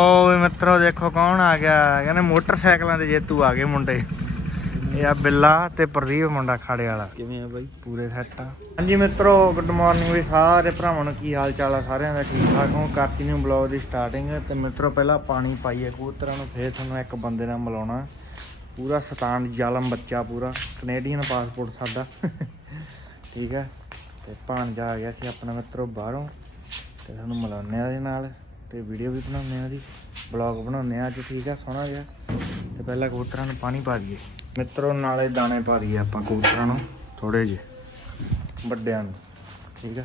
ਓਏ ਮਿੱਤਰੋ ਦੇਖੋ ਕੌਣ ਆ ਗਿਆ। ਕਹਿੰਦੇ ਮੋਟਰਸਾਈਕਲਾਂ ਦੇ ਜੇਤੂ ਆ ਗਏ ਮੁੰਡੇ। ਇਹ ਆ ਬਿੱਲਾ ਤੇ ਪ੍ਰਦੀਪ ਮੁੰਡਾ ਖਾੜੇ ਵਾਲਾ। ਕਿਵੇਂ ਆ ਬਾਈ? ਪੂਰੇ ਸੈੱਟ ਆ। ਹਾਂਜੀ ਮਿੱਤਰੋ ਗੁੱਡ ਮਾਰਨਿੰਗ ਵੀ ਸਾਰੇ ਭਰਾਵਾਂ ਨੂੰ। ਕੀ ਹਾਲ ਚਾਲ ਆ ਸਾਰਿਆਂ ਦਾ? ਠੀਕ ਠਾਕ ਹੋ? ਕਰਤੀ ਨੂੰ ਬਲੌਗ ਦੀ ਸਟਾਰਟਿੰਗ ਤੇ ਮਿੱਤਰੋ ਪਹਿਲਾਂ ਪਾਣੀ ਪਾਈਏ ਕਬੂਤਰਾਂ ਨੂੰ ਫੇਰ ਤੁਹਾਨੂੰ ਇੱਕ ਬੰਦੇ ਨਾਲ ਮਿਲਾਉਣਾ। ਪੂਰਾ ਸਤਾਨ ਜ਼ਾਲਮ ਬੱਚਾ ਪੂਰਾ। ਕੈਨੇਡੀਅਨ ਪਾਸਪੋਰਟ ਸਾਡਾ। ਠੀਕ ਹੈ ਤੇ ਭਾਣਜਾ ਆ ਗਿਆ ਸੀ ਆਪਣਾ ਮਿੱਤਰੋ ਬਾਹਰੋਂ। ਤੇ ਤੁਹਾਨੂੰ ਮਿਲਾਉਂਦੇ ਆ ਇਹਦੇ ਨਾਲ। ਤੇ ਵੀਡੀਓ ਵੀ ਬਣਾਉਂਦੇ ਆ ਉਹਦੀ ਬਲੌਗ ਬਣਾਉਂਦੇ ਆ ਅੱਜ, ਠੀਕ ਆ, ਸੋਹਣਾ ਜਿਹਾ। ਤੇ ਪਹਿਲਾਂ ਕਬੂਤਰਾਂ ਨੂੰ ਪਾਣੀ ਪਾ ਦਈਏ। ਮਿੱਤਰੋ, ਨਾਲੇ ਦਾਣੇ ਪਾ ਦਈਏ ਆਪਾਂ ਕਬੂਤਰਾਂ ਨੂੰ ਥੋੜੇ ਜਿਹੇ, ਵੱਡਿਆਂ ਨੂੰ, ਠੀਕ ਆ।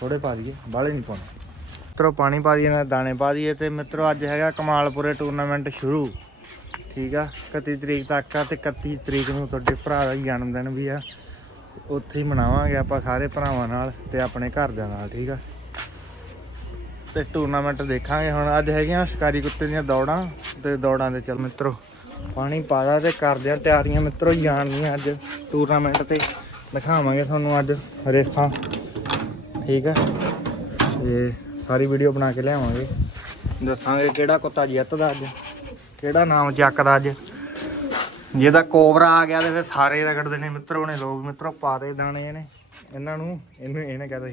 ਥੋੜੇ ਪਾ ਦਈਏ, ਬਾਹਲੇ ਨਹੀਂ ਪਾਉਣੇ। ਮਿੱਤਰੋ, ਪਾਣੀ ਪਾ ਦਈਏ, ਨਾਲ ਦਾਣੇ ਪਾ ਦਈਏ ਤੇ ਮਿੱਤਰੋ, ਅੱਜ ਹੈਗਾ ਕਮਾਲਪੁਰੇ ਟੂਰਨਾਮੈਂਟ ਸ਼ੁਰੂ, ਠੀਕ ਆ। 31 ਤਰੀਕ ਤੱਕ ਆ ਤੇ 31 ਤਰੀਕ ਨੂੰ ਤੁਹਾਡੇ ਭਰਾ ਦਾ ਜਨਮ ਦਿਨ ਵੀ ਆ। ਉੱਥੇ ਹੀ ਮਨਾਵਾਂਗੇ ਆਪਾਂ ਸਾਰੇ ਭਰਾਵਾਂ ਨਾਲ ਤੇ ਆਪਣੇ ਘਰਦਿਆਂ ਨਾਲ, ਠੀਕ ਆ। ਤੇ ਟੂਰਨਾਮੈਂਟ ਦੇਖਾਂਗੇ ਹੁਣ। ਅੱਜ ਹੈਗੀਆਂ ਸ਼ਿਕਾਰੀ ਕੁੱਤੇ ਦੀਆਂ ਦੌੜਾਂ ਤੇ ਦੌੜਾਂ ਦੇ ਚੱਲ ਮਿੱਤਰੋ, ਪਾਣੀ ਪਾਦਾ ਤੇ ਕਰਦੇ ਆ ਤਿਆਰੀਆਂ ਮਿੱਤਰੋ ਜਾਣ ਦੀਆਂ ਅੱਜ ਟੂਰਨਾਮੈਂਟ ਤੇ। ਦਿਖਾਵਾਂਗੇ ਤੁਹਾਨੂੰ ਅੱਜ ਰੇਸਾਂ। ਠੀਕ ਹੈ ਤੇ ਸਾਰੀ ਵੀਡੀਓ ਬਣਾ ਕੇ ਲਿਆਵਾਂਗੇ। ਦੱਸਾਂਗੇ ਕਿਹੜਾ ਕੁੱਤਾ ਜਿੱਤਦਾ ਅੱਜ, ਕਿਹੜਾ ਨਾਮ ਚੱਕਦਾ ਅੱਜ। ਜਿਹਦਾ ਕੋਬਰਾ ਆ ਗਿਆ ਤੇ ਫਿਰ ਸਾਰੇ ਰਗੜਦੇ ਨੇ ਮਿੱਤਰੋ ਨੇ ਲੋਕ ਮਿੱਤਰੋ ਪਾਦੇ ਦਾਣੇ ਇਹਨੇ। ਇਹਨਾਂ ਨੂੰ, ਇਹਨੂੰ, ਇਹਨੇ ਕਹਦਾ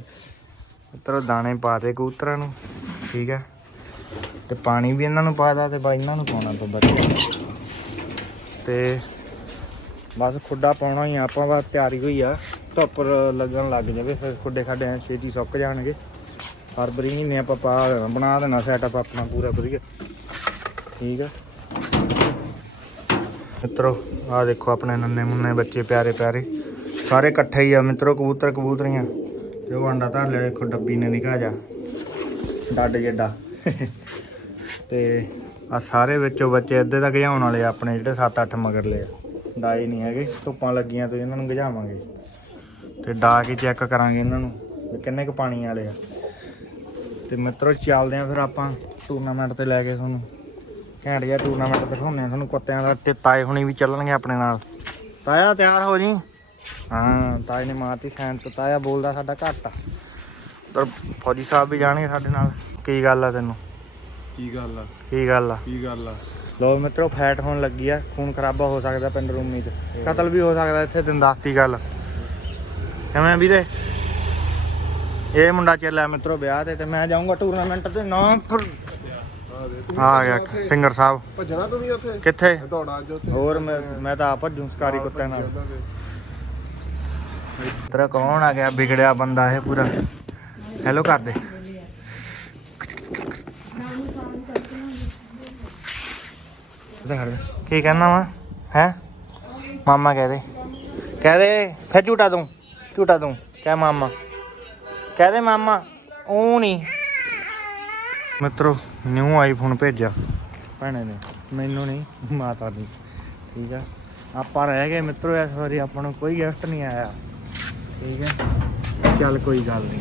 ਮਿੱਤਰੋ ਦਾਣੇ ਪਾਦੇ ਕਬੂਤਰਾਂ ਨੂੰ, ਠੀਕ ਹੈ? ਤੇ ਪਾਣੀ ਵੀ ਇਹਨਾਂ ਨੂੰ ਪਾਦਾ ਤੇ ਬਾਈ ਇਹਨਾਂ ਨੂੰ ਪਾਉਣਾ ਪਊਗਾ ਤੇ ਬਸ ਖੁੱਡਾ ਪਾਉਣਾ ਹੀ ਆਪਾਂ ਬਸ ਤਿਆਰੀ ਹੋਈ ਆ। ਧੁੱਪ ਲੱਗਣ ਲੱਗ ਜਾਵੇ, ਫਿਰ ਖੁੱਡੇ ਖਾਡੇ ਐਂ ਛੇਤੀ ਸੁੱਕ ਜਾਣਗੇ। ਫਰਵਰੀ ਮਹੀਨੇ ਆਪਾਂ ਪਾ ਦੇਣਾ ਬਣਾ ਦੇਣਾ ਸੈਟਅਪ ਆਪਣਾ ਪੂਰਾ ਵਧੀਆ। ਠੀਕ ਆ? ਮਿੱਤਰੋ ਆ ਦੇਖੋ ਆਪਣੇ ਨੰਨੇ ਮੁੰਨੇ ਬੱਚੇ ਪਿਆਰੇ ਪਿਆਰੇ। ਸਾਰੇ ਇਕੱਠੇ ਹੀ ਆ, ਮਿੱਤਰੋ, ਕਬੂਤਰ ਕਬੂਤਰੀਆਂ। ਉਹ ਆਂਡਾ ਧਰ ਲਿਆ, ਦੇਖੋ ਡੱਬੀ ਨੇ ਨਿਕਾ ਜਾ ਡੱਡ ਜੱਡਾ। ਤੇ ਆ ਸਾਰੇ ਵਿੱਚੋਂ ਬੱਚੇ ਅੱਧੇ ਤੱਕ ਗਜਾਉਣ ਵਾਲੇ ਆ, ਆਪਣੇ ਜਿਹੜੇ 7-8 ਮਗਰਲੇ ਆ। ਡਾਈ ਨਹੀਂ ਹੈਗੇ, ਧੁੱਪਾਂ ਲੱਗੀਆਂ ਤੇ ਇਹਨਾਂ ਨੂੰ ਗਜਾਵਾਂਗੇ ਤੇ ਡਾ ਕੇ ਚੈੱਕ ਕਰਾਂਗੇ ਇਹਨਾਂ ਨੂੰ ਵੀ ਕਿੰਨੇ ਕੁ ਪਾਣੀ ਵਾਲੇ ਆ। ਤੇ ਮਿੱਤਰੋ, ਚੱਲਦੇ ਆ ਫਿਰ ਆਪਾਂ ਟੂਰਨਾਮੈਂਟ ਤੇ ਲੈ ਕੇ ਤੁਹਾਨੂੰ। ਘੈਂਟ ਜਿਹਾ ਟੂਰਨਾਮੈਂਟ ਦਿਖਾਉਂਦੇ ਆ ਤੁਹਾਨੂੰ, ਕੁੱਤਿਆਂ ਦਾ ਤੇ ਤਾਏ ਹੁਣੀ ਵੀ ਚੱਲਣਗੇ ਆਪਣੇ ਨਾਲ। ਤਾਇਆ, ਤਿਆਰ ਹੋ ਜੀ? ਹਾਂ ਤਾਏ ਨੇ ਮਾਰਤੀ ਸੈਨ ਤੇ ਤਾਇਆ ਬੋਲਦਾ ਸਾਡਾ ਘੱਟ ਆ। ਉਧਰ ਫੌਜੀ ਸਾਹਿਬ ਵੀ ਜਾਣਗੇ ਸਾਡੇ ਨਾਲ। ਕੀ ਗੱਲ ਆ ਤੈਨੂੰ? ਕੀ ਗੱਲ ਆ? ਕੀ ਗੱਲ ਆ? ਕੀ ਗੱਲ ਆ? ਲੋ ਮਿੱਤਰੋ ਫੈਟ ਹੋਣ ਲੱਗੀ ਆ ਖੂਨ ਖਰਾਬਾ ਹੋ ਸਕਦਾ ਪਿੰਡ ਰੂਮੀ ਚ ਕਤਲ ਵੀ ਹੋ ਸਕਦਾ ਇੱਥੇ ਤੈਨੂੰ ਦੱਸਤੀ ਗੱਲ। ਕਿਵੇਂ ਵੀਰੇ? ਇਹ ਮੁੰਡਾ ਚੱਲਿਆ ਮਿੱਤਰੋ ਵਿਆਹ ਤੇ ਤੇ ਮੈਂ ਜਾਊਂਗਾ ਟੂਰਨਾਮੈਂਟ ਤੇ ਨਾ ਫਿਰ ਆ ਗਿਆ ਸਿੰਗਰ ਸਾਹਿਬ। ਭੱਜਣਾ ਤੂੰ ਵੀ ਉੱਥੇ? ਕਿੱਥੇ? ਦੌੜਾ ਅੱਜ ਉੱਥੇ। ਹੋਰ ਮੈਂ ਮੈਂ ਤਾਂ ਆਪ ਭੱਜੂ ਸਕਾਰੀ ਕੁੱਤਿਆਂ ਨਾਲ। ਤੇਰਾ ਕੌਣ ਆ ਗਿਆ? ਵਿਗੜਿਆ ਬੰਦਾ ਇਹ ਪੂਰਾ। ਹੈਲੋ ਕਰ ਦੇ। ਕੀ ਕਹਿਣਾ ਵਾ? ਹੈ? ਮਾਮਾ ਕਹਿ ਦੇ। ਕਹਿ ਦੇ ਫਿਰ ਝੂਟਾ ਦੂੰ ਝੂਟਾ ਦੂੰ ਕਹਿ ਮਾਮਾ। ਕਹਿ ਦੇ ਮਾਮਾ ਉਹ ਨਹੀਂ ਮਿੱਤਰੋ ਨਿਊ ਆਈਫੋਨ ਭੇਜਿਆ। ਭੈਣੇ ਨੇ ਮੈਨੂੰ ਨਹੀਂ ਮਾਤਾ ਨੇ ਠੀਕ ਆ? ਆਪਾਂ ਰਹਿ ਗਏ ਮਿੱਤਰੋ ਇਸ ਵਾਰੀ ਆਪਾਂ ਨੂੰ ਕੋਈ ਗਿਫਟ ਨਹੀਂ ਆਇਆ। ਠੀਕ ਹੈ? ਚੱਲ ਕੋਈ ਗੱਲ ਨਹੀਂ।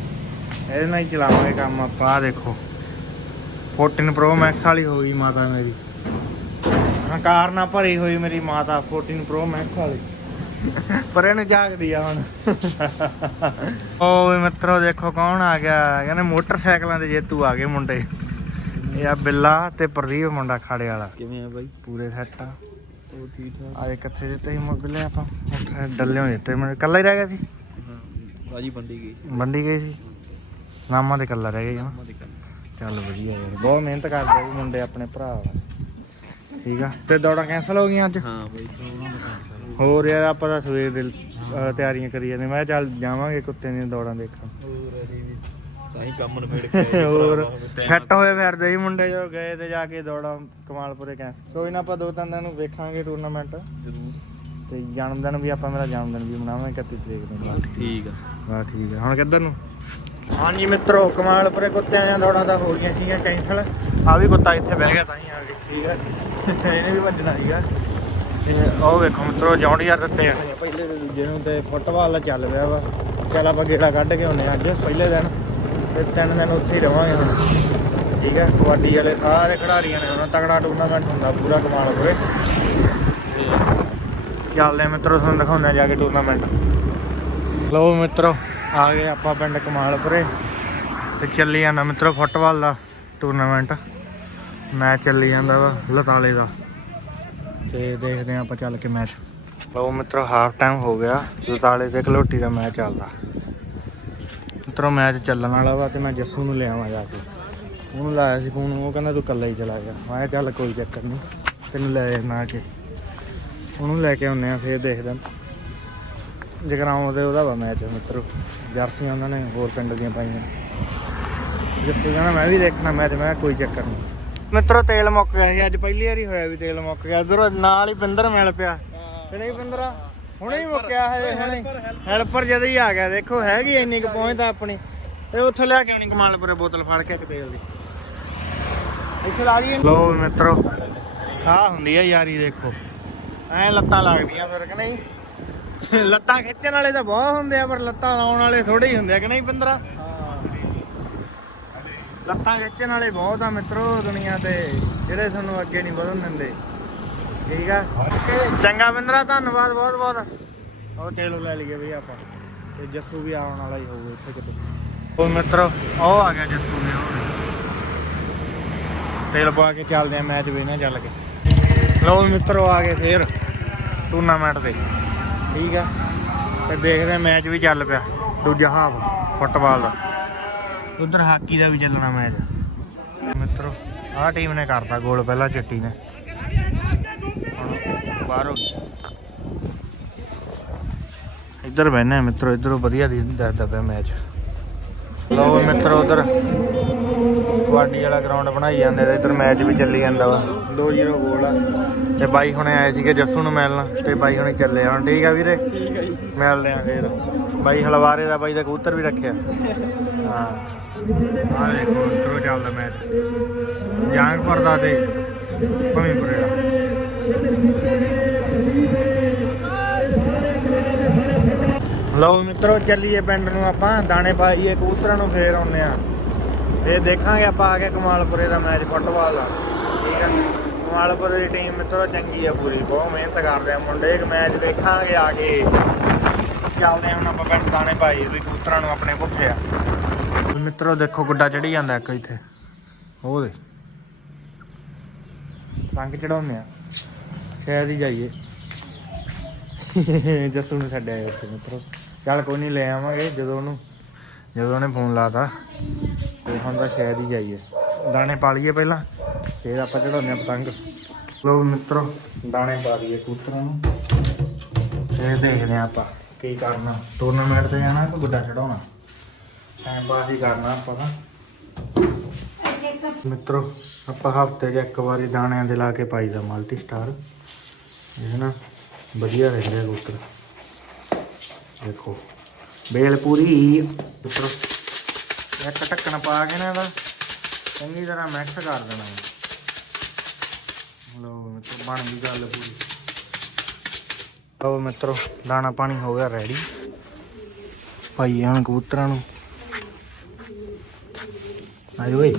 ਇਹਦੇ ਨਾਲ ਹੀ ਚਲਾਵਾਂਗੇ ਕੰਮ ਆਪਾਂ ਆਹ ਦੇਖੋ। 14 Pro Max ਵਾਲੀ ਹੋ ਗਈ ਮਾਤਾ ਮੇਰੀ। ਹੰਕਾਰ ਨਾਲ ਭਰੀ ਹੋਈ ਮੇਰੀ ਮਾਤਾ 14 Pro Max ਵਾਲੀ। ਪਰ ਇਹਨੂੰ ਜਾਗਦੀ ਆ ਹੁਣ। ਓਏ ਮਿੱਤਰੋ ਦੇਖੋ ਕੌਣ ਆ ਗਿਆ। ਕਹਿੰਦੇ ਮੋਟਰਸਾਈਕਲਾਂ ਦੇ ਜੇਤੂ ਆ ਗਏ ਮੁੰਡੇ। ਇਹ ਆ ਬਿੱਲਾ ਤੇ ਪ੍ਰਦੀਪ ਮੁੰਡਾ ਖਾੜੇ ਵਾਲਾ। ਕਿਵੇਂ ਆ ਬਾਈ? ਪੂਰੇ ਸੈੱਟ ਆ। ਉਹ ਠੀਕ ਠਾਕ? ਆਏ ਕਿੱਥੇ ਦਿੱਤੇ ਸੀ ਮੁੱਗਲੇ ਆਪਾਂ। ਮੋਟਰਸਾਈਕਲ ਡੱਲਿਓ ਦਿੱਤੇ। ਮੈਨੂੰ ਕੱਲਾ ਹੀ ਰਹਿ ਗਿਆ ਸੀ। ਹਾਂ ਬਾਜੀ ਵੰਡੀ ਗਈ। ਮੰਡੀ ਗਈ ਸੀ। ਨਾਮਾਂ ਦੇ ਕੱਲਾ ਰਹਿ ਗਿਆ ਕੰਨ ਚੱਲ ਵਧੀਆ ਯਾਰ ਬਹੁਤ ਮਿਹਨਤ ਕਰਦੇ ਆ ਜੀ ਮੁੰਡੇ ਆਪਣੇ ਭਰਾ ਵਾ। ਠੀਕ ਆ ਤੇ ਦੌੜਾਂ ਕੈਨਸਲ ਹੋ ਗਈਆਂ ਅੱਜ? ਹਾਂ ਬਾਈ ਉਹਨਾਂ ਦਾ ਕੰਮ ਹੋਰ ਯਾਰ ਆਪਾਂ ਤਾਂ ਸਵੇਰ ਦੇ ਅਹ, ਤਿਆਰੀਆਂ ਕਰੀ ਜਾਂਦੇ। ਮੈਂ ਕਿਹਾ ਚੱਲ ਜਾਵਾਂਗੇ ਕੁੱਤੇ ਦੀਆਂ ਦੌੜਾਂ ਦੇਖਣ। ਹੋਰ ਅਸੀਂ ਵੀ ਤਾਂ ਹੀ ਕੰਮ ਨਿਬੇੜ ਕੇ ਆਏ ਹੋਰ ਫਿੱਟ ਹੋਏ ਫਿਰਦੇ ਸੀ ਮੁੰਡੇ ਜੋ ਗਏ ਤੇ ਜਾ ਕੇ ਦੌੜਾਂ ਕਮਾਲਪੁਰੇ ਕੈਂਸਲ ਕੋਈ ਨਾ ਆਪਾਂ ਦੋ ਤਿੰਨ ਦਿਨ ਨੂੰ ਵੇਖਾਂਗੇ ਟੂਰਨਾਮੈਂਟ ਜ਼ਰੂਰ। ਤੇ ਜਨਮ ਦਿਨ ਵੀ ਆਪਾਂ ਮੇਰਾ ਜਨਮ ਦਿਨ ਵੀ ਮਨਾਵਾਂਗੇ 31 ਤਰੀਕ ਨੂੰ। ਠੀਕ ਆ। ਵਾਹ ਠੀਕ ਹੈ ਹੁਣ ਕਿੱਧਰ ਨੂੰ? ਹਾਂਜੀ ਮਿੱਤਰੋ ਕਮਾਲਪੁਰੇ ਕੁੱਤਿਆਂ ਦੀਆਂ ਦੌੜਾਂ ਤਾਂ ਹੋ ਗਈਆਂ ਸੀਗੀਆਂ ਕੈਂਸਲ। ਆ ਵੀ ਕੁੱਤਾ ਇੱਥੇ ਬਹਿ ਗਿਆ। ਤਾਂ ਹੀ ਆ ਗਏ ਠੀਕ ਹੈ ਇਹਨੇ ਵੀ ਭੱਜਣਾ ਸੀਗਾ। ਤੇ ਉਹ ਵੇਖੋ ਮਿੱਤਰੋ ਜੌਂਡੀਆਰ ਦਿੱਤੇ ਆ। ਪਹਿਲੇ ਦੂਜੇ ਨੂੰ ਤੇ ਫੁੱਟਬਾਲ ਚੱਲ ਰਿਹਾ ਵਾ। ਚੱਲ ਆਪਾਂ ਗੇੜਾ ਕੱਢ ਕੇ ਆਉਨੇ ਅੱਜ ਪਹਿਲੇ ਦਿਨ। ਤੇ ਤਿੰਨ ਦਿਨ ਉੱਥੇ ਹੀ ਰਵਾਂਗੇ ਹੁਣ। ਠੀਕ ਹੈ ਕਬੱਡੀ ਵਾਲੇ ਸਾਰੇ ਖਿਡਾਰੀਆਂ ਨੇ ਉਹਨਾਂ ਤਗੜਾ ਟੂਰਨਾਮੈਂਟ ਹੁੰਦਾ ਪੂਰਾ ਕਮਾਲਪੁਰੇ। ਚੱਲਦੇ ਆ ਮਿੱਤਰੋ, ਤੁਹਾਨੂੰ ਦਿਖਾਉਂਦੇ ਆ ਜਾ ਕੇ ਟੂਰਨਾਮੈਂਟ ਲਓ ਮਿੱਤਰੋ, ਆ ਗਏ ਆਪਾਂ ਪਿੰਡ ਕਮਾਲਪੁਰੇ ਤੇ ਚੱਲੀ ਜਾਂਦਾ ਮਿੱਤਰੋ ਫੁੱਟਬਾਲ ਦਾ ਟੂਰਨਾਮੈਂਟ ਮੈਚ ਚੱਲੀ ਜਾਂਦਾ ਵਾ, ਲਤਾਲੇ ਦਾ। ਤੇ ਦੇਖਦੇ ਹਾਂ ਆਪਾਂ ਚੱਲ ਕੇ ਮੈਚ। ਲਓ ਮਿੱਤਰੋ ਹਾਫ ਟਾਈਮ ਹੋ ਗਿਆ, ਲਤਾਲੇ ਤੇ ਕਲੋਟੀ ਦਾ ਮੈਚ ਚੱਲਦਾ। ਮਿੱਤਰੋ, ਮੈਚ ਚੱਲਣ ਵਾਲਾ ਵਾ ਤੇ ਮੈਂ ਜੱਸੂ ਨੂੰ ਲਿਆਵਾਂ ਜਾ ਕੇ। ਉਹਨੂੰ ਲਾਇਆ ਸੀ ਫੋਨ, ਉਹ ਕਹਿੰਦਾ ਤੂੰ ਇਕੱਲਾ ਹੀ ਚਲਾ ਗਿਆ। ਮੈਂ ਕਿਹਾ ਚੱਲ ਕੋਈ ਚੱਕਰ ਨਹੀਂ ਤੈਨੂੰ ਲੈ ਜਾਣਾ ਕੇ। ਉਹਨੂੰ ਲੈ ਕੇ ਆਉਂਦੇ ਆ, ਫੇਰ ਦੇਖਦੇ ਹਾਂ ਜਗਰਾਉਂ ਤੇ ਉਹਦਾ ਵਾ ਮੈਚ ਮਿੱਤਰੋ। ਜਰਸੀਆਂ ਉਹਨਾਂ ਨੇ ਹੋਰ ਪਿੰਡ ਦੀਆਂ ਪਾਈਆਂ। ਜੱਸੂ ਕਹਿੰਦਾ ਮੈਂ ਵੀ ਦੇਖਣਾ ਮੈਚ ਮੈਂ ਕੋਈ ਚੱਕਰ ਨਹੀਂ। ਮਿੱਤਰੋ, ਤੇਲ ਮੁੱਕ ਗਿਆ ਸੀ। ਅੱਜ ਪਹਿਲੀ ਵਾਰੀ ਹੋਇਆ ਵੀ ਤੇਲ ਮੁੱਕ ਗਿਆ। ਉਧਰੋਂ ਨਾਲ ਹੀ ਪਿੰਦਰ ਮਿਲ ਪਿਆ। ਤੇ ਨਹੀਂ ਪਿੰਦਰਾ? ਹੁਣੇ ਹੀ ਮੁੱਕਿਆ ਹੈ ਹੁਣੇ ਹੈਲਪਰ ਜਦ ਹੀ ਆ ਗਿਆ। ਦੇਖੋ, ਹੈਗੀ ਇੰਨੀ ਕੁ ਪਹੁੰਚਦਾ ਆਪਣੀ। ਤੇ ਉੱਥੇ ਲੈ ਕੇ ਆਉਣੀ ਕਮਾਲਪੁਰੇ ਬੋਤਲ ਫੜ ਕੇ ਤੇਲ ਦੀ। ਇੱਥੇ ਲਾ ਗਈ ਲੋ ਮਿੱਤਰੋ। ਆਹ ਹੁੰਦੀ ਆ ਯਾਰੀ, ਦੇਖੋ। ਐ ਲੱਤਾਂ ਲੱਗਦੀਆਂ ਫਿਰ ਕਿ ਨਹੀਂ? ਲੱਤਾਂ ਖਿੱਚਣ ਵਾਲੇ ਤਾਂ ਬਹੁਤ ਹੁੰਦੇ ਆ, ਪਰ ਲੱਤਾਂ ਲਾਉਣ ਵਾਲੇ ਥੋੜੇ ਹੀ ਹੁੰਦੇ ਆ ਕਿ ਨਹੀਂ ਪਿੰਦਰਾ? ਲੱਤਾਂ ਖਿੱਚਣ ਵਾਲੇ ਬਹੁਤ ਆ ਮਿੱਤਰੋ ਦੁਨੀਆ ਤੇ, ਜਿਹੜੇ ਤੁਹਾਨੂੰ ਅੱਗੇ ਨਹੀਂ ਵਧਣ ਦਿੰਦੇ। ਠੀਕ ਆ? ਚੰਗਾ ਬਿੰਦਰਾ ਧੰਨਵਾਦ ਬਹੁਤ ਬਹੁਤ। ਉਹ ਟੇਲੋ ਲੈ ਲਈਏ ਵੀ ਆਪਾਂ। ਤੇ ਜੱਸੂ ਵੀ ਆਉਣ ਵਾਲਾ ਹੀ ਹੋਊਗਾ ਇੱਥੇ ਕਿਤੇ। ਉਹ ਮਿੱਤਰੋ, ਉਹ ਆ ਗਿਆ ਜੱਸੂ ਵੀ ਉਹ ਵੀ। ਪਾ ਕੇ ਚੱਲਦੇ ਆ ਮੈਚ ਵੀ ਚੱਲ ਕੇ। ਲਓ ਮਿੱਤਰੋ, ਆ ਗਏ ਫੇਰ ਟੂਰਨਾਮੈਂਟ ਤੇ ਠੀਕ ਆ? ਤੇ ਦੇਖਦੇ ਮੈਚ ਵੀ ਚੱਲ ਪਿਆ। ਦੂਜਾ ਹਾਫ ਫੁੱਟਬਾਲ ਦਾ। ਉਧਰ ਹਾਕੀ ਦਾ ਵੀ ਚੱਲਣਾ ਮੈਚ ਮਿੱਤਰੋ, ਆਹ ਟੀਮ ਨੇ ਕਰਤਾ ਗੋਲ ਪਹਿਲਾਂ ਚਿੱਟੀ ਨੇ। ਬਾਹਰੋਂ। ਇੱਧਰ ਬਹਿਨੇ ਆ ਮਿੱਤਰੋ, ਇੱਧਰੋਂ ਵਧੀਆ ਦੀ ਦੱਸਦਾ ਪਿਆ ਮੈਚ ਲਓ ਮਿੱਤਰੋ, ਉਧਰ ਕਬੱਡੀ ਵਾਲਾ ਗਰਾਊਂਡ ਬਣਾਈ ਜਾਂਦੇ ਤੇ ਇੱਧਰ ਮੈਚ ਵੀ ਚੱਲੀ ਜਾਂਦਾ ਵਾ। 2-0 ਗੋਲ ਆ। ਤੇ ਬਾਈ ਹੁਣੇ ਆਏ ਸੀਗੇ ਜੱਸੂ ਨੂੰ ਮਿਲਣ ਤੇ ਬਾਈ ਹੁਣੇ ਚੱਲੇ ਹੁਣ ਠੀਕ ਆ ਵੀਰੇ? ਠੀਕ ਹੈ ਜੀ। ਮਿਲਦੇ ਆ ਫੇਰ। ਬਾਈ ਹਲਵਾਰੇ ਦਾ ਬਾਈ ਦਾ ਕਬੂਤਰ ਵੀ ਰੱਖਿਆ। ਹਾਂ। ਆਹ ਦੇਖੋ ਚਲੋ ਚੱਲਦਾ ਮੈਚ ਜਹਾਂਗਪੁਰ ਦਾ ਤੇ ਭਵੀਪੁਰੇ ਦਾ। ਲਓ ਮਿੱਤਰੋ ਚੱਲੀਏ ਪਿੰਡ ਨੂੰ ਆਪਾਂ। ਦਾਣੇ ਪਾਈਏ ਕਬੂਤਰਾਂ ਨੂੰ ਫੇਰ ਆਉਨੇ ਆ। ਫੇਰ ਦੇਖਾਂਗੇ ਆਪਾਂ ਆ ਕੇ ਕਮਾਲਪੁਰੇ ਦਾ ਮੈਚ ਫੁੱਟਬਾਲ ਦਾ। ਠੀਕ ਆ। ਕਮਾਲਪੁਰੇ ਦੀ ਟੀਮ ਮਿੱਤਰੋ, ਚੰਗੀ ਆ ਪੂਰੀ, ਬਹੁਤ ਮਿਹਨਤ ਕਰਦੇ ਆ ਮੁੰਡੇ। ਇੱਕ ਮੈਚ ਦੇਖਾਂਗੇ ਆ ਕੇ। ਚੱਲਦੇ ਹੁਣ ਆਪਾਂ ਪਿੰਡ ਦਾਣੇ ਪਾਈ ਵੀ ਕਬੂਤਰਾਂ ਨੂੰ ਆਪਣੇ ਭੁੱਖੇ ਆ। ਮਿੱਤਰੋ, ਦੇਖੋ ਗੁੱਡਾ ਚੜੀ ਜਾਂਦਾ ਇੱਕ ਇੱਥੇ। ਉਹ ਦੇ ਰੰਗ ਚੜਾਉਂਦੇ ਆ। ਸ਼ਾਇਦ ਹੀ ਜਾਈਏ। ਜੱਸੂ ਨੂੰ ਛੱਡਿਆ ਉੱਥੇ, ਮਿੱਤਰੋ। ਚੱਲ ਕੋਈ ਨਹੀਂ, ਲੈ ਆਵਾਂਗੇ ਜਦੋਂ ਉਹਨੂੰ। ਜਦੋਂ ਉਹਨੇ ਫੋਨ ਲਾਤਾ। ਤੇ ਹੁਣ ਤਾਂ ਸ਼ਾਇਦ ਹੀ ਜਾਈਏ। ਦਾਣੇ ਪਾ ਲਈਏ ਪਹਿਲਾਂ। ਫਿਰ ਆਪਾਂ ਚੜਾਉਂਦੇ ਆ ਪਤੰਗ। ਲੋ ਮਿੱਤਰੋ, ਦਾਣੇ ਪਾ ਲਈਏ ਕੂਤਰਾਂ ਨੂੰ। ਫਿਰ ਦੇਖਦੇ ਆ ਆਪਾਂ ਕੀ ਕਰਨਾ। ਟੂਰਨਾਮੈਂਟ ਤੇ ਜਾਣਾ ਕਿ ਗੁੱਡਾ ਚੜਾਉਣਾ? ਟਾਈਮ ਪਾਸ ਹੀ ਕਰਨਾ ਆਪਾਂ ਤਾਂ। ਮਿੱਤਰੋ, ਆਪਾਂ ਹਫ਼ਤੇ 'ਚ ਇੱਕ ਵਾਰੀ ਦਾਣਿਆਂ ਦੇ ਲਾ ਕੇ ਪਾਈਦਾ ਮਲਟੀ ਸਟਾਰ ਇਹ ਨਾ ਵਧੀਆ ਰਹਿੰਦੇ ਆ ਕਬੂਤਰ। ਦੇਖੋ, ਬੇਲ ਪੂਰੀ ਮਿੱਤਰੋ। ਇੱਕ ਢੱਕਣ ਪਾ ਕੇ ਨਾ ਇਹਦਾ, ਚੰਗੀ ਤਰ੍ਹਾਂ ਮਿਕਸ ਕਰ ਦੇਣਾ। ਹੈ ਲੋ ਮਿੱਤਰੋ, ਬਣ ਗਈ ਗੱਲ ਪੂਰੀ। ਲਓ ਮਿੱਤਰੋ, ਦਾਣਾ ਪਾਣੀ ਹੋ ਗਿਆ ਰੈਡੀ ਭਾਈ ਹੁਣ ਕਬੂਤਰਾਂ ਨੂੰ। ਆਏ ਓਏ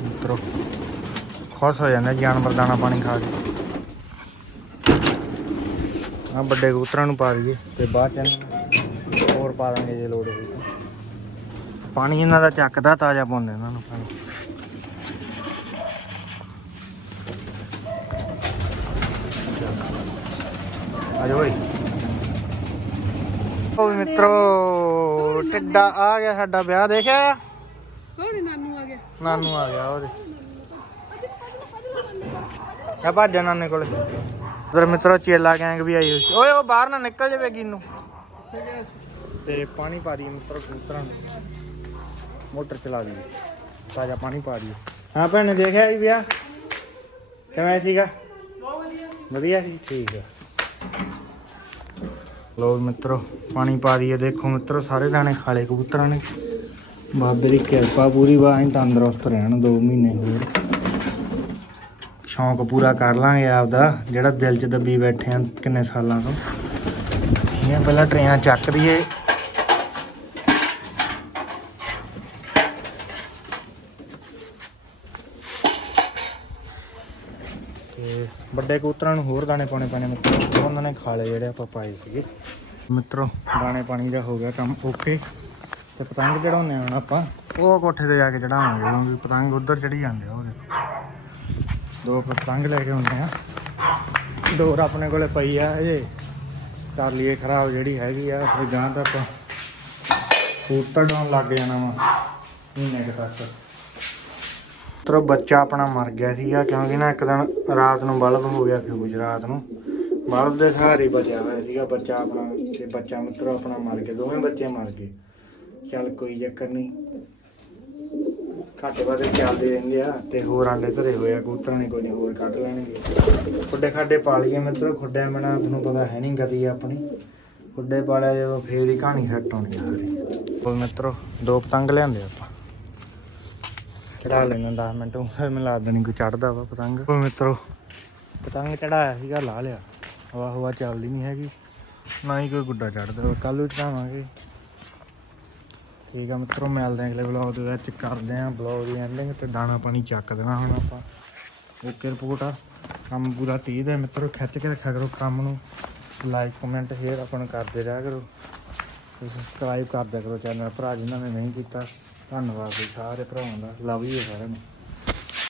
ਮਿੱਤਰੋ, ਖੁਸ਼ ਹੋ ਜਾਂਦੇ ਜਾਨਵਰ ਦਾਣਾ ਪਾਣੀ ਖਾ ਕੇ। ਆ ਵੱਡੇ ਕਬੂਤਰਾਂ ਨੂੰ ਪਾ ਦਈਏ। ਤੇ ਬਾਅਦ ਚ ਹੋਰ ਪਾ ਦਾਂਗੇ ਜੇ ਲੋੜ ਹੋਈ ਤਾਂ। ਪਾਣੀ ਇਹਨਾਂ ਦਾ ਚੱਕਦਾ ਤਾਜ਼ਾ ਪਾਉਂਦੇ ਇਹਨਾਂ ਨੂੰ ਪਾਣੀ। ਆਜੋ ਓਏ ਓ ਮਿੱਤਰੋ ਟਿੱਡਾ ਆ ਗਿਆ ਸਾਡਾ ਵਿਆਹ ਦੇਖਿਆ ਉਹਦੇ ਨਾਨੂ ਆ ਗਿਆ। ਨਾਨੂ ਆ ਗਿਆ ਉਹਦੇ। ਆ ਭੱਜ ਜਾ ਨਾਨੇ ਕੋਲੇ। ਉਧਰ ਮਿੱਤਰੋ ਚੇਲਾ ਗੈਂਗ ਵੀ ਆਈ ਹੋਈ ਸੀ। ਓਏ ਉਹ ਬਾਹਰ ਨਾ ਨਿਕਲ ਜਾਵੇ ਗਿੰਨੂ। ਤੇ ਪਾਣੀ ਪਾ ਦੀ ਮਿੱਤਰੋ ਕਬੂਤਰਾਂ ਨੂੰ। ਮੋਟਰ ਚਲਾ ਦੀ ਤਾਜ਼ਾ ਪਾਣੀ ਪਾ ਦੀ ਹਾਂ ਭੈਣੇ ਦੇਖਿਆ ਜੀ ਵਿਆਹ? ਕਿਵੇਂ ਸੀਗਾ? ਵਧੀਆ ਸੀ। ਠੀਕ ਆ। ਲੋ ਮਿੱਤਰੋ ਪਾਣੀ ਪਾ ਦਈਏ। ਦੇਖੋ ਮਿੱਤਰੋ ਸਾਰੇ ਦਾਣੇ ਖਾਲੇ ਕਬੂਤਰਾਂ ਨੇ। ਬਾਬੇ ਦੀ ਕਿਰਪਾ ਪੂਰੀ ਬਾਹੀਂ ਤੰਦਰੁਸਤ ਰਹਿਣ 2 ਮਹੀਨੇ ਹੋਰ। ਸ਼ੌਂਕ ਪੂਰਾ ਕਰ ਲਾਂਗੇ ਆਪਦਾ, ਜਿਹੜਾ ਦਿਲ 'ਚ ਦੱਬੀ ਬੈਠੇ ਆ ਕਿੰਨੇ ਸਾਲਾਂ ਤੋਂ। ਇਹ ਪਹਿਲਾਂ ਟਰੇਆਂ ਚੱਕ ਦਈਏ। ਤੇ ਵੱਡੇ ਕਬੂਤਰਾਂ ਨੂੰ ਹੋਰ ਦਾਣੇ ਪਾਉਣੇ ਪੈਣੇ ਮਿੱਤਰੋ। ਉਹਨਾਂ ਨੇ ਖਾ ਲਏ ਜਿਹੜੇ ਆਪਾਂ ਪਾਏ ਸੀਗੇ। ਮਿੱਤਰੋ, ਦਾਣੇ ਪਾਣੀ ਦਾ ਹੋ ਗਿਆ ਕੰਮ ਓਕੇ ਤੇ ਪਤੰਗ ਚੜਾਉਂਦੇ ਆ ਹੁਣ ਆਪਾਂ। ਉਹ ਕੋਠੇ ਤੇ ਜਾ ਕੇ ਚੜਾਵਾਂਗੇ, ਕਿਉਂਕਿ ਪਤੰਗ ਉੱਧਰ ਚੜੀ ਜਾਂਦੇ ਆ, ਉਹ ਦੇਖੋ। ਦੋ ਪਤੰਗ ਲੈ ਕੇ ਆਉਂਦੇ ਆ। ਡੋਰ ਆਪਣੇ ਕੋਲੇ ਪਈ ਆ ਹਜੇ। ਕਰ ਲਈਏ ਖਰਾਬ ਜਿਹੜੀ ਹੈਗੀ ਆ ਫਿਰ ਗਾਂ ਤਾਂ ਆਪਾਂ ਕਬੂਤਰ ਡਾਉਣ ਲੱਗ ਜਾਣਾ ਵਾ, ਮਹੀਨੇ ਕੁ ਤੱਕ। ਤਰੋ ਬੱਚਾ ਆਪਣਾ ਮਰ ਗਿਆ ਸੀਗਾ, ਕਿਉਂਕਿ ਨਾ ਇੱਕ ਦਿਨ ਰਾਤ ਨੂੰ ਬਲਬ ਹੋ ਗਿਆ ਫਿਊਜ਼ ਰਾਤ ਨੂੰ। ਬਲਬ ਦੇ ਸਹਾਰੇ ਹੀ ਬਚਿਆ ਹੋਇਆ ਸੀਗਾ ਬੱਚਾ ਆਪਣਾ, ਤੇ ਬੱਚਾ ਮਿੱਤਰੋ ਆਪਣਾ ਮਰ ਗਿਆ, ਦੋਵੇਂ ਬੱਚੇ ਮਰ ਗਏ। ਚੱਲ ਕੋਈ ਚੱਕਰ ਨਹੀਂ। ਘਾਟੇ ਵਾਦੇ ਚੱਲਦੇ ਰਹਿੰਦੇ ਆ, ਤੇ ਹੋਰ ਆਂਡੇ ਧਰੇ ਹੋਏ ਆ, ਕਬੂਤਰਾਂ ਨੇ ਕੋਈ ਨਹੀਂ ਹੋਰ ਕੱਢ ਲੈਣਗੇ। ਖੁੱਡੇ ਖਾਡੇ ਪਾ ਲਈਏ ਮਿੱਤਰੋ, ਖੁੱਡਿਆਂ ਬਿਨਾ ਤੁਹਾਨੂੰ ਪਤਾ ਹੈ ਨਹੀਂ ਗਤੀ ਆਪਣੀ। ਖੁੱਡੇ ਪਾਲਿਆ ਜਦੋਂ ਫੇਰ ਹੀ ਕਹਾਣੀ ਸੈੱਟ ਹੋਣੀ ਆ ਸਾਰੀ। ਉਹ ਮਿੱਤਰੋ, ਦੋ ਪਤੰਗ ਲਿਆਂਦੇ ਆਪਾਂ। ਚੜਾ ਲੈਣਾ 10 ਮਿੰਟ ਫਿਰ ਮੈਨੂੰ ਲੱਗਦਾ ਨਹੀਂ ਕੋਈ ਚੜਦਾ ਵਾ ਪਤੰਗ। ਉਹ ਮਿੱਤਰੋ, ਪਤੰਗ ਚੜਾਇਆ ਸੀਗਾ, ਲਾ ਲਿਆ। ਹਵਾ ਹਵਾ ਚੱਲਦੀ ਨਹੀਂ ਹੈਗੀ। ਨਾ ਹੀ ਕੋਈ ਗੁੱਡਾ ਚੜਦਾ ਕੱਲ ਨੂੰ ਚੜਾਵਾਂਗੇ। ਠੀਕ ਆ ਮਿੱਤਰੋ, ਮਿਲਦੇ ਆਂ ਅਗਲੇ ਵਲੌਗ ਦੇ ਵਿੱਚ, ਕਰਦੇ ਆਂ ਵਲੌਗ ਦੀ ਐਂਡਿੰਗ ਤੇ ਦਾਣਾ ਪਾਣੀ ਚੱਕ ਦੇਣਾ ਹੁਣ ਆਪਾਂ। ਓਕੇ ਰਿਪੋਰਟ ਆ। ਕੰਮ ਪੂਰਾ 30 ਦੇ ਮਿੱਤਰੋ, ਖਿੱਚ ਕੇ ਰੱਖਿਆ ਕਰੋ ਕੰਮ ਨੂੰ। ਲਾਈਕ ਕਮੈਂਟ ਸ਼ੇਅਰ ਆਪਾਂ ਨੂੰ ਕਰਦੇ ਰਿਹਾ ਕਰੋ। ਤੇ ਸਬਸਕ੍ਰਾਈਬ ਕਰ ਦਿਆ ਕਰੋ ਚੈਨਲ ਭਰਾ ਜਿਨ੍ਹਾਂ ਨੇ ਨਹੀਂ ਕੀਤਾ। ਧੰਨਵਾਦ ਜੀ ਸਾਰੇ ਭਰਾਵਾਂ ਦਾ। ਲਵ ਯੂ ਸਾਰਿਆਂ ਨੂੰ।